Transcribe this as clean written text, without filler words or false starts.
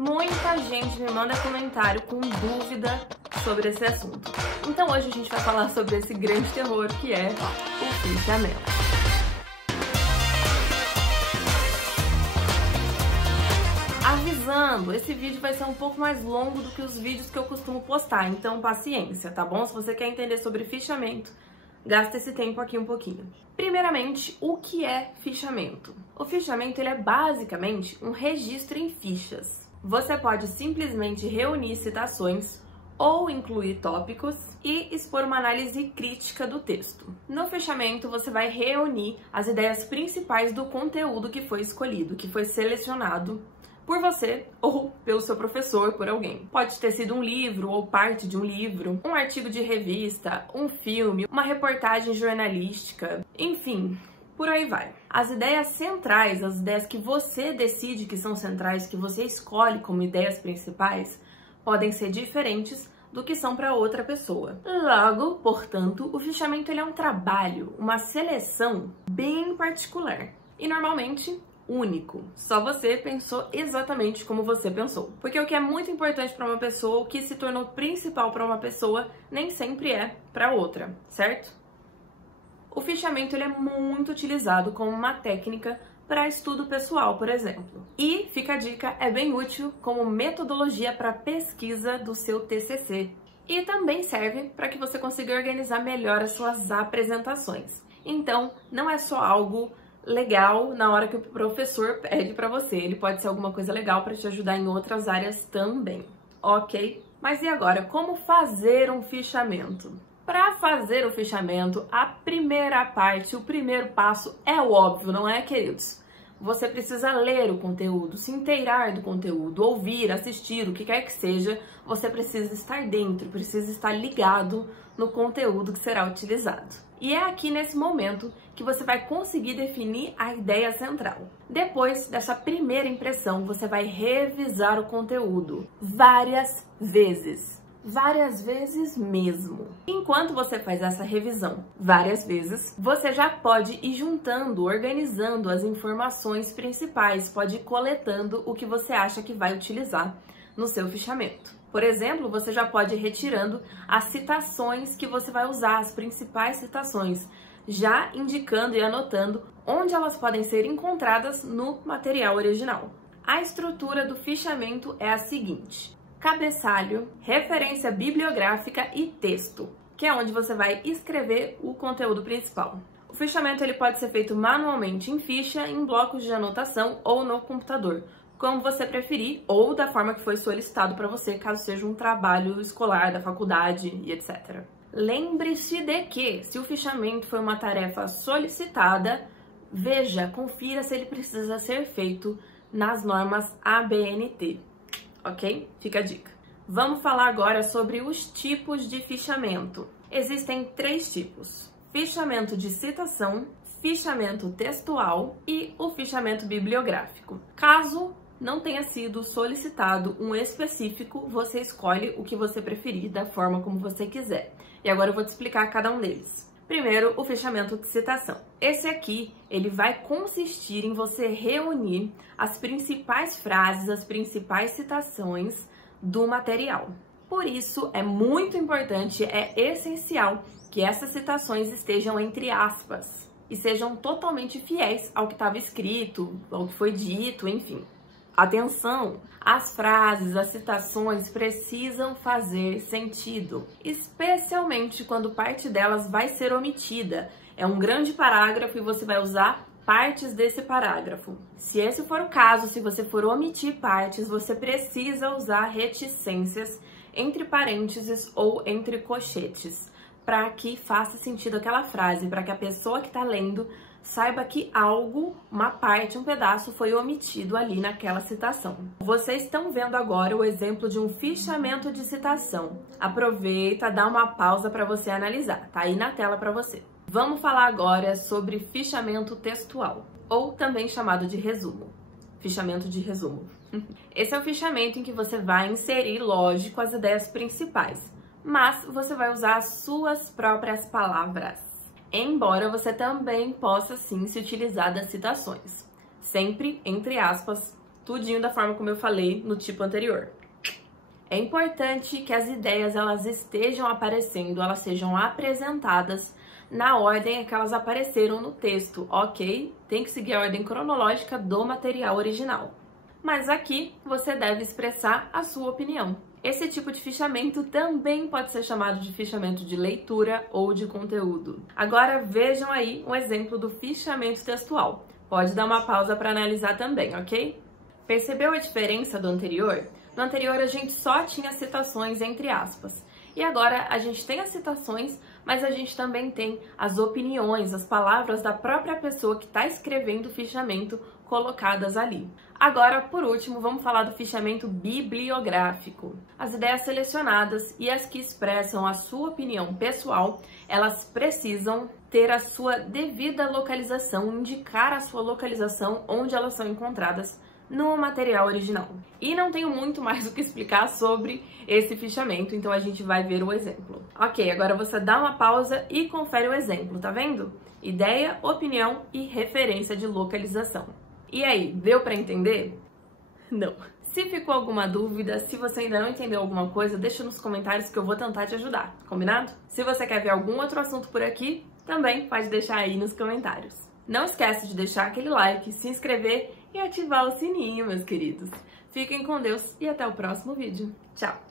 Muita gente me manda comentário com dúvida sobre esse assunto. Então hoje a gente vai falar sobre esse grande terror que é o fichamento. Avisando, esse vídeo vai ser um pouco mais longo do que os vídeos que eu costumo postar, então paciência, tá bom? Se você quer entender sobre fichamento, gasta esse tempo aqui um pouquinho. Primeiramente, o que é fichamento? O fichamento ele é basicamente um registro em fichas. Você pode simplesmente reunir citações ou incluir tópicos e expor uma análise crítica do texto. No fichamento, você vai reunir as ideias principais do conteúdo que foi escolhido, que foi selecionado por você ou pelo seu professor, por alguém. Pode ter sido um livro ou parte de um livro, um artigo de revista, um filme, uma reportagem jornalística, enfim, por aí vai. As ideias centrais, as ideias que você decide que são centrais, que você escolhe como ideias principais, podem ser diferentes do que são para outra pessoa. Logo, portanto, o fichamento ele é um trabalho, uma seleção bem particular e normalmente único. Só você pensou exatamente como você pensou. Porque o que é muito importante para uma pessoa, o que se tornou principal para uma pessoa, nem sempre é para outra, certo? O fichamento ele é muito utilizado como uma técnica para estudo pessoal, por exemplo. E, fica a dica, é bem útil como metodologia para pesquisa do seu TCC. E também serve para que você consiga organizar melhor as suas apresentações. Então, não é só algo legal na hora que o professor pede para você. Ele pode ser alguma coisa legal para te ajudar em outras áreas também, ok? Mas e agora, como fazer um fichamento? Para fazer o fichamento, a primeira parte, o primeiro passo é o óbvio, não é, queridos? Você precisa ler o conteúdo, se inteirar do conteúdo, ouvir, assistir, o que quer que seja, você precisa estar dentro, precisa estar ligado no conteúdo que será utilizado. E é aqui nesse momento que você vai conseguir definir a ideia central. Depois dessa primeira impressão, você vai revisar o conteúdo várias vezes mesmo. Enquanto você faz essa revisão várias vezes, você já pode ir juntando, organizando as informações principais, pode ir coletando o que você acha que vai utilizar no seu fichamento. Por exemplo, você já pode ir retirando as citações que você vai usar, as principais citações, já indicando e anotando onde elas podem ser encontradas no material original. A estrutura do fichamento é a seguinte: cabeçalho, referência bibliográfica e texto, que é onde você vai escrever o conteúdo principal. O fichamento ele pode ser feito manualmente em ficha, em blocos de anotação ou no computador, como você preferir, ou da forma que foi solicitado para você, caso seja um trabalho escolar, da faculdade e etc. Lembre-se de que, se o fichamento foi uma tarefa solicitada, veja, confira se ele precisa ser feito nas normas ABNT. Ok? Fica a dica. Vamos falar agora sobre os tipos de fichamento. Existem 3 tipos: fichamento de citação, fichamento textual e o fichamento bibliográfico. Caso não tenha sido solicitado um específico, você escolhe o que você preferir, da forma como você quiser. E agora eu vou te explicar cada um deles. Primeiro, o fichamento de citação. Esse aqui, ele vai consistir em você reunir as principais frases, as principais citações do material. Por isso, é muito importante, é essencial que essas citações estejam entre aspas e sejam totalmente fiéis ao que estava escrito, ao que foi dito, enfim. Atenção! As frases, as citações precisam fazer sentido, especialmente quando parte delas vai ser omitida. É um grande parágrafo e você vai usar partes desse parágrafo. Se esse for o caso, se você for omitir partes, você precisa usar reticências entre parênteses ou entre colchetes, para que faça sentido aquela frase, para que a pessoa que está lendo saiba que algo, uma parte, um pedaço foi omitido ali naquela citação. Vocês estão vendo agora o exemplo de um fichamento de citação. Aproveita, dá uma pausa para você analisar, tá aí na tela para você. Vamos falar agora sobre fichamento textual, ou também chamado de resumo. Fichamento de resumo. Esse é o fichamento em que você vai inserir, lógico, as ideias principais, mas você vai usar as suas próprias palavras. Embora você também possa sim se utilizar das citações, sempre entre aspas, tudinho da forma como eu falei no tipo anterior. É importante que as ideias elas estejam aparecendo, elas sejam apresentadas na ordem que elas apareceram no texto, ok? Tem que seguir a ordem cronológica do material original. Mas aqui você deve expressar a sua opinião. Esse tipo de fichamento também pode ser chamado de fichamento de leitura ou de conteúdo. Agora vejam aí um exemplo do fichamento textual. Pode dar uma pausa para analisar também, ok? Percebeu a diferença do anterior? No anterior a gente só tinha citações entre aspas. E agora a gente tem as citações, mas a gente também tem as opiniões, as palavras da própria pessoa que está escrevendo o fichamento colocadas ali. Agora, por último, vamos falar do fichamento bibliográfico. As ideias selecionadas e as que expressam a sua opinião pessoal, elas precisam ter a sua devida localização, indicar a sua localização onde elas são encontradas no material original. E não tenho muito mais o que explicar sobre esse fichamento, então a gente vai ver o exemplo. Ok, agora você dá uma pausa e confere o exemplo, tá vendo? Ideia, opinião e referência de localização. E aí, deu para entender? Não. Se ficou alguma dúvida, se você ainda não entendeu alguma coisa, deixa nos comentários que eu vou tentar te ajudar, combinado? Se você quer ver algum outro assunto por aqui, também pode deixar aí nos comentários. Não esquece de deixar aquele like, se inscrever e ativar o sininho, meus queridos. Fiquem com Deus e até o próximo vídeo. Tchau!